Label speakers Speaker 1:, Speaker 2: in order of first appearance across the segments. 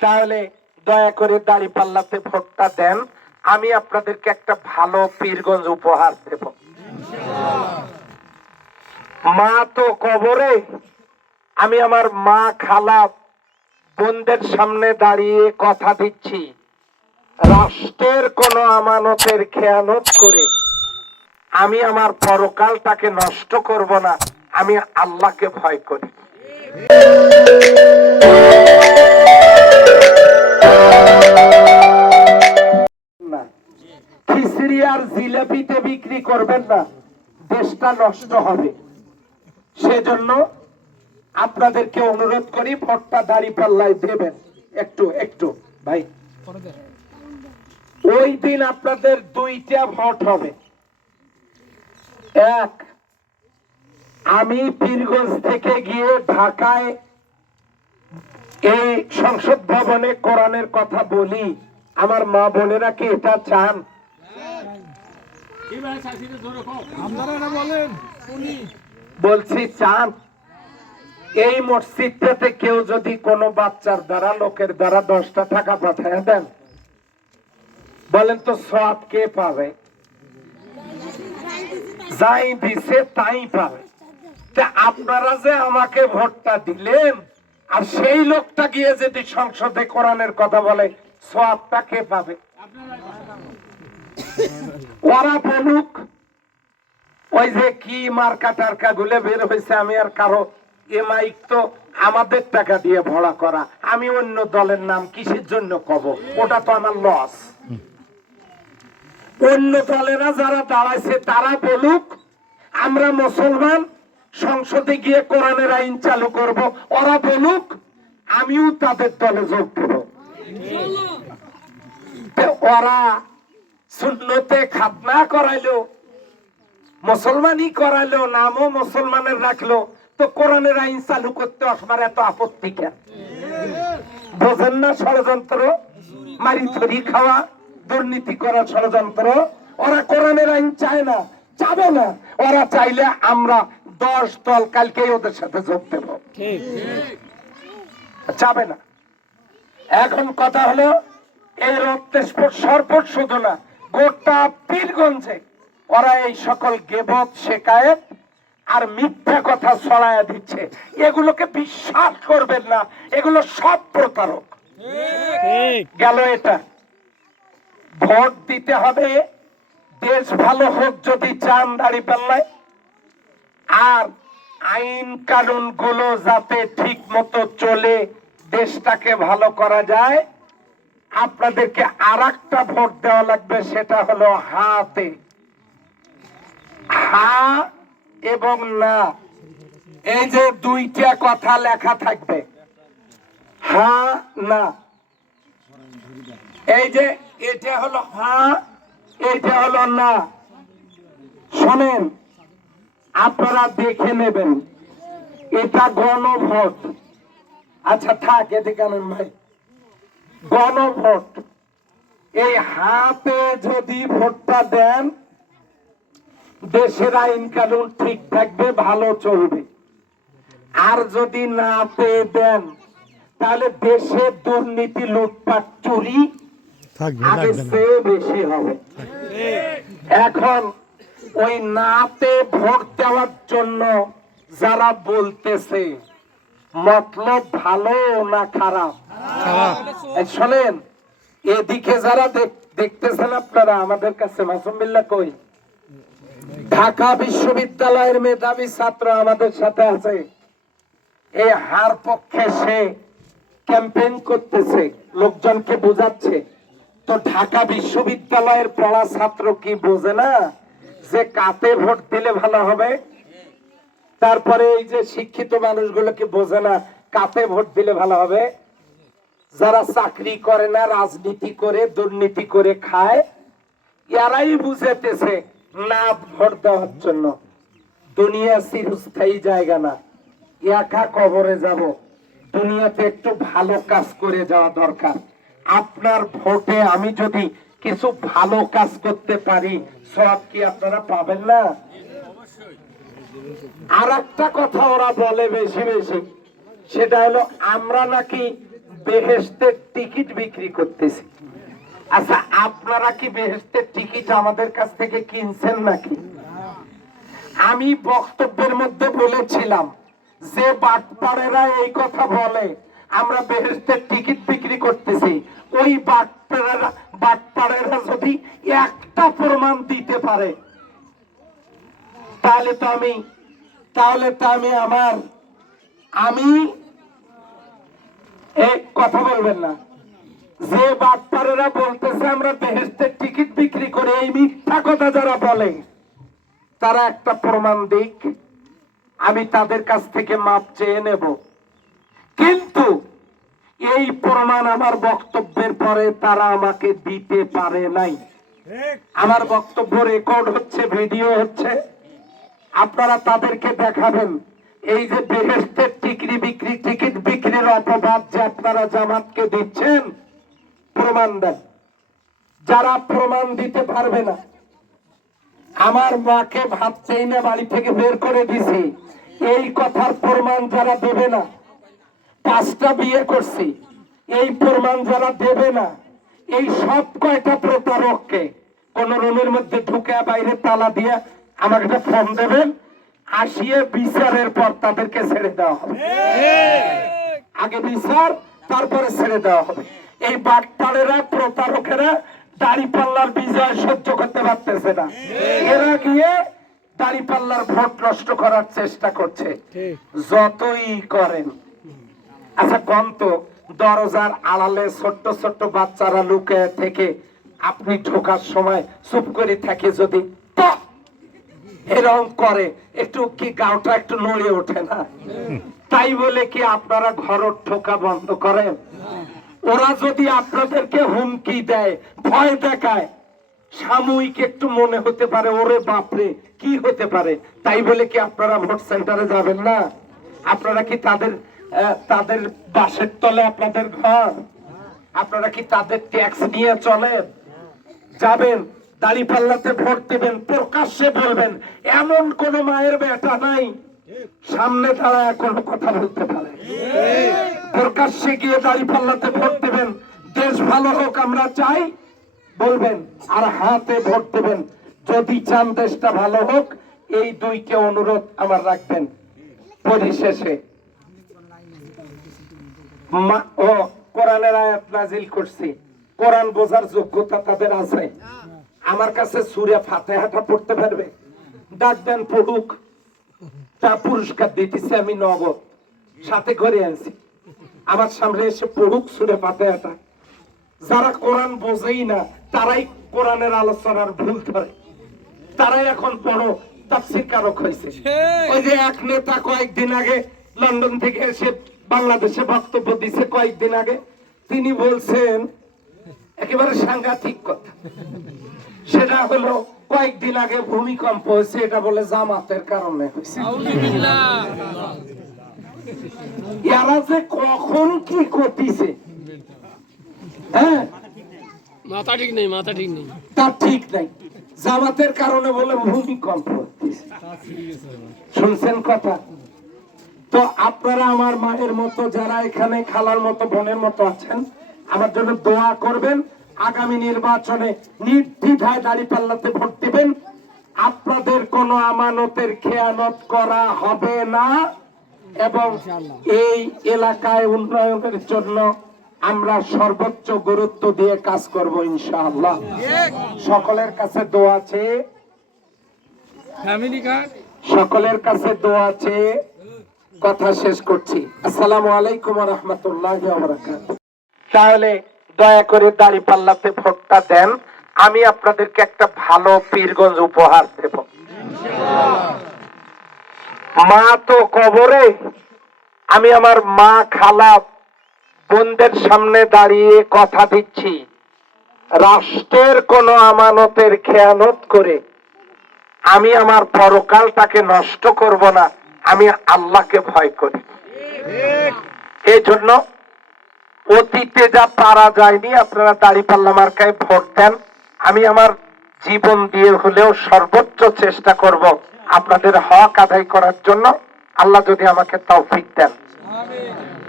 Speaker 1: তাহলে দয়া করে দাড়ি পাল্লাতে ভোটটা দেন। আমি আপনাদেরকে একটা ভালো পীরগঞ্জ উপহার দেব। মা তো কবরে। আমি আমার মা খালা বোনদের সামনে দাঁড়িয়ে কথা দিচ্ছি। রাষ্ট্রের কোন আমানতের খেয়ানত করে আমি আমার পরকালটাকে নষ্ট করব না। আমি আল্লাহকে ভয় করি। খিচড়ি আর জিলাপিতে বিক্রি করবেন না। দেশটা নষ্ট হবে। সেজন্য আপনাদেরকে অনুরোধ করি, ভোটটা দাড়ি পাল্লায় দেবেন। একটু একটু, ভাই। ওই দিন আপনাদের দুইটা ভোট হবে। এক, আমি পীরগঞ্জ থেকে গিয়ে ঢাকায় এই সংসদ ভবনে কোরআনের কথা বলি। আমার মা বোনেরা কি এটা চান? বলছি চান এই মসজিদটাতে কেউ যদি কোনো বাচ্চার দ্বারা লোকের দ্বারা দশটা টাকা পাঠায় দেন বলেন তো সব কে পাবে? যাই দিছে তাই পাবে। আপনারা যে আমাকে ভোটটা দিলেন আর সেই লোকটা গিয়ে যদি সংসদে কোরআনের কথা বলে সবটা কে পাবে? ওরা বলুক, ওই যে কি মার্কা টার্কা গুলে বের হয়েছে, আমি আর কারও এ মাইক তো আমাদের টাকা দিয়ে ভরা করা। আমি অন্য দলের নাম কিসের জন্য কব? ওটা তো আমার লস অন্য দলেরা যারা দাঁড়াইছে, তারা বলুক, আমরা মুসলমান, সংসদে গিয়ে কোরআনের আইন চালু করব। ওরা বলুক, আমিও তাদের দলে যোগ দেব। ওরা শূন্যতে খাতনা করাইলো মুসলমানই করাইলো নামও মুসলমানের রাখল। তো কোরআনের আইন চালু করতে আমার এত আপত্তি কেন? বোঝেন না ষড়যন্ত্র? মারি থরি খাওয়া দুর্নীতি করা ষড়যন্ত্র? ওরা কোরআনের আইন চায় না চাবে না। ওরা চাইলে আমরা দশ দল কালকেই ওদের সাথে যোগ দেব। চাবে না। এখন কথা হলো এই রক্তেশ্বর সরপট শুধু না গোটা পীরগঞ্জে ওরা এই সকল গেবত শেখায়ত আর মিথ্যা কথা ছড়ায় দিচ্ছে। এগুলোকে বিশ্বাস করবেন না। এগুলো সব প্রতারক। গেল এটা। ভোট দিতে হবে। দেশ ভালো হোক যদি চান দাড়ি পাল্লায়। আর আইন কানুনগুলো যাতে ঠিক মতো চলে দেশটাকে ভালো করা যায় আপনাদেরকে আর একটা ভোট দেওয়া লাগবে, সেটা হলো হাতে। হা এবং না এই যে দুইটা কথা লেখা থাকবে। হা, না। এই যে এটা হলো হা, এটা হলো না। শোনেন, আপনারা দেখে নেবেন। এটা গণভোট। আচ্ছা থাক, এদিকে আনেন ভাই। গণভোট। এই হাতে যদি ভোটটা দেন দেশের আইন কানুন ঠিক থাকবে ভালো চলবে। আর যদি না পেয়ে দেন তাহলে দুর্নীতি লুটপাট চুরি আগে চেয়ে বেশি হবে। এখন ওই নাতে ভোট দেওয়ার জন্য যারা বলতেছে মতলব ভালো না খারাপ। শোনেন, এদিকে যারা দেখ- দেখতেছেন আপনারা, আমাদের কাছে মাসুমিল্লা কই? ঢাকা বিশ্ববিদ্যালয়ের মেধাবী ছাত্র আমাদের সাথে আছে। এই হার পক্ষে সে ক্যাম্পেইন করতেছে, লোকজনকে বোঝাচ্ছে। তো ঢাকা বিশ্ববিদ্যালয়ের পড়া ছাত্র কি বোঝে না? যে কাতে ভোট দিলে ভালো হবে? তারপরে এই যে শিক্ষিত মানুষগুলোকে বোঝে না? কাতে ভোট দিলে ভালো হবে? যারা চাকরি করে না, রাজনীতি করে, দুর্নীতি করে খায় এরাই বুঝেতেছে না ভোট দেওয়ার জন্য। দুনিয়া চিরস্থায়ী জায়গা না। একা কবরে যাব। দুনিয়াতে একটু ভালো কাজ করে যাওয়া দরকার। আপনার ভোটে আমি যদি কিছু ভালো কাজ করতে পারি সব কি আপনারা পাবেন না? আর একটা কথা ওরা বলে বেশি বেশি, সেটা হলো, আমরা নাকি বেহেস্তের টিকিট বিক্রি করতেছি। আচ্ছা আপনারা কি বেহেস্তের টিকিট আমাদের কাছ থেকে কিনছেন নাকি? আমি বক্তব্যের মধ্যে বলেছিলাম, যে বাটপাড়েরা এই কথা বলে, আমরা বেহেস্তের টিকিট বিক্রি করতেছি। ওই বাটপাড়েরা বাটপাড়েরা যদি একটা প্রমাণ দিতে পারে, তাহলে তো আমি তাহলে তো আমি আমার আমি এক কথা বলবেন না। যে বাটপাড়েরা বলতেছে, আমরা বেহেস্তের টিকিট বিক্রি করে এই মিথ্যা কথা যারা বলে, তারা একটা প্রমাণ দিক, আমি তাদের কাছ থেকে মাপ চেয়ে নেব। কিন্তু এই প্রমাণ আমার বক্তব্যের পরে তারা আমাকে দিতে পারে নাই। আমার বক্তব্য রেকর্ড হচ্ছে ভিডিও হচ্ছে। আপনারা তাদেরকে দেখাবেন। এই যে বেহেস্তের টিকরি বিক্রি, টিকিট বিক্রির অপবাদ যে আপনারা জামাতকে দিচ্ছেন, প্রমাণ দেন। যারা প্রমাণ দিতে পারবে না, আমার মাকে ভাত চাই না, বাড়ি থেকে বের করে দিছি। এই কথার প্রমাণ যারা দেবে না, পাঁচটা বিয়ে করছি, এই প্রমাণ যারা দেবে না, এই সব কয়টা প্রতারককে কোন রুমের মধ্যে ঢুকে বাইরে তালা দিয়ে আমাকে একটা ফোন দেবেন? আসিয়ে বিচারের পর তাদেরকে ছেড়ে দেওয়া হবে। আগে বিচার তারপরে ছেড়ে দেওয়া হবে। এই বাটপাড়েরা প্রতারকেরা দাড়ি পাল্লার বিজয় সহ্য করতে পারতেছে না। এরা গিয়ে দাড়ি পাল্লার ভোট নষ্ট করার চেষ্টা করছে। যতই করেন। আচ্ছা গন্ত দরজার আড়ালে ছোট্ট ছোট্ট বাচ্চারা লুকে থেকে আপনি ঢোকার সময় চুপ করে থাকে যদি এরকম করে, একটু কি গাওটা একটু নড়ে ওঠে না? তাই বলে কি আপনারা ঘর ঠোকা বন্ধ করেন? ওরা যদি আপনাদেরকে হুমকি দেয়, ভয় দেখায়, সাময়িক একটু মনে হতে পারে, ওরে বাপরে, কি হতে পারে? তাই বলে কি আপনারা ভোট সেন্টারে যাবেন না? আপনারা কি তাদের তাদের বাসের তলে আপনাদের ঘর? আপনারা কি তাদের ট্যাক্স নিয়ে চলেন? যাবেন দাড়ি পাল্লাতে ভোট দেবেন, প্রকাশ্যে বলবেন, এমন কোন মায়ের বেটা নাই। সামনে দাঁড়ায় কোনো কথা বলতে পারে। প্রকাশ্যে গিয়ে দাড়ি পাল্লাতে ভোট দেবেন, দেশ ভালো হোক, আমরা চাই, বলবেন, আর হাতে ভোট দেবেন। যদি চান দেশটা ভালো হোক, এই দুইকে অনুরোধ আমার রাখবেন। পরিশেষে ও কোরআনের আয়াত নাজিল করছি। কোরআন বোঝার যোগ্যতা তাদের আছে। আমার কাছে সুরে ফাতেহাটা পড়তে পারবে? ডাক দেন পড়ুক। তা পুরস্কার দিতেছি আমি নগদ। সাথে করে আনছি। আমার সামনে এসে পড়ুক সুরে ফাতেহাটা। যারা কোরআন বোঝেই না তারাই কোরআনের আলোচনার ভুল ধরে। তারাই এখন বড় তাফসির কারক হয়েছে। ওই যে এক নেতা কয়েকদিন আগে লন্ডন থেকে এসে বাংলাদেশে বক্তব্য দিছে কয়েকদিন আগে। তিনি বলছেন একেবারে সাংঘাতিক কথা। সেটা হলো কয়েকদিন আগে ভূমিকম্প হয়েছে এটা বলে জামাতের কারণে হয়েছে। এরা যে কখন কি করতেছে? হ্যাঁ?
Speaker 2: মাথা ঠিক নেই মাথা ঠিক নেই।
Speaker 1: তা ঠিক নাই। জামাতের কারণে বলে ভূমিকম্প শুনছেন কথা? তো আপনারা আমার মায়ের মতো যারা এখানে খালার মতো বোনের মতো আছেন আমার জন্য দোয়া করবেন। আগামী নির্বাচনে নির্দ্বিধায় দাড়ি পাল্লাতে ভোট দিবেন। আপনাদের কোনো আমানতের খেয়ানত করা হবে না এবং এই এলাকায় উন্নয়নের জন্য আমরা সর্বোচ্চ গুরুত্ব দিয়ে কাজ করব ইনশাআল্লাহ। সকলের কাছে দোয়া চেয়ে
Speaker 3: ফ্যামিলি কার্ড?
Speaker 1: সকলের কাছে দোয়া চেয়ে কথা শেষ করছি। আসসালামু আলাইকুম রহমতুল্লাহ তাহলে দয়া করে দাড়ি পাল্লাতে ভোটটা দেন। আমি আপনাদেরকে একটা ভালো পীরগঞ্জ উপহার দেব। মা তো কবরে। আমি আমার মা খালা বোনদের সামনে দাঁড়িয়ে কথা দিচ্ছি। রাষ্ট্রের কোন আমানতের খেয়ানত করে আমি আমার পরকালটাকে নষ্ট করব না। আমি আল্লাহকে ভয় করি। এই জন্য অতীতে যা পারা যায়নি, আপনারা দাড়ি পাল্লা মার্কায় ভোট দেন। আমি আমার জীবন দিয়ে হলেও সর্বোচ্চ চেষ্টা করব আপনাদের হক আদায় করার জন্য। আল্লাহ যদি আমাকে তৌফিক দেন।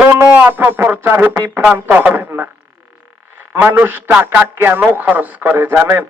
Speaker 1: কোন অপপ্রচারে বিভ্রান্ত হবেন না। মানুষ টাকা কেন খরচ করে জানেন?